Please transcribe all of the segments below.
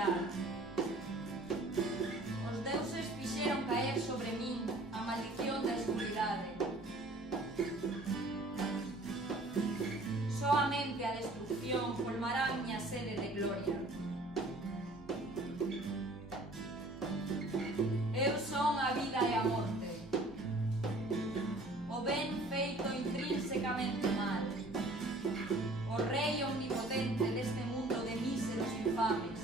mirar. Os deuses fixeron caer sobre min a maldición da escuridade. Soamente a destrucción colmará miña sede de gloria. Eu son a vida e a morte, o ben feito intrínsecamente mal, o rei omnipotente deste mundo de míseros infames.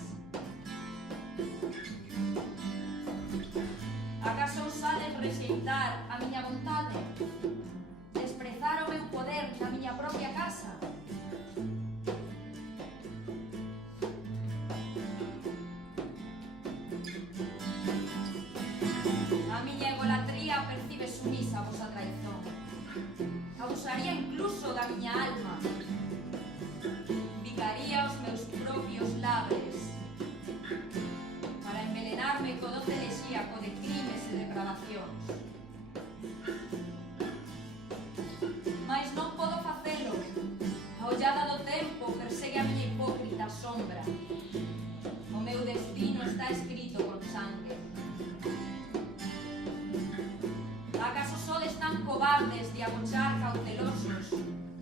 Acaso ousades rexeitar a miña vontade? Desprezar o meu poder na miña propia casa? A miña egolatría percibe sumisa a vosa traizón. Abusaría incluso da miña alma. Picaría os meus propios labres para envenenarme co doce lexíaco de crimes e depravacións. Mais non podo facelo. A ollada do tempo persegue a miña hipócrita sombra. O meu destino está escrito con sangue. Acaso sodes tan cobardes de agochar cautelosos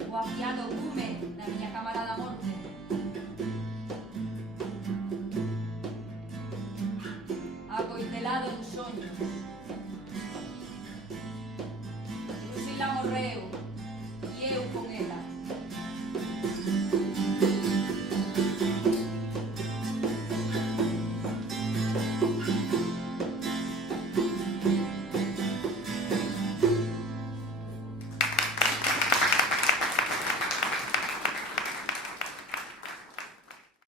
o afiado gume na miña cámara da morte? Acoitelado en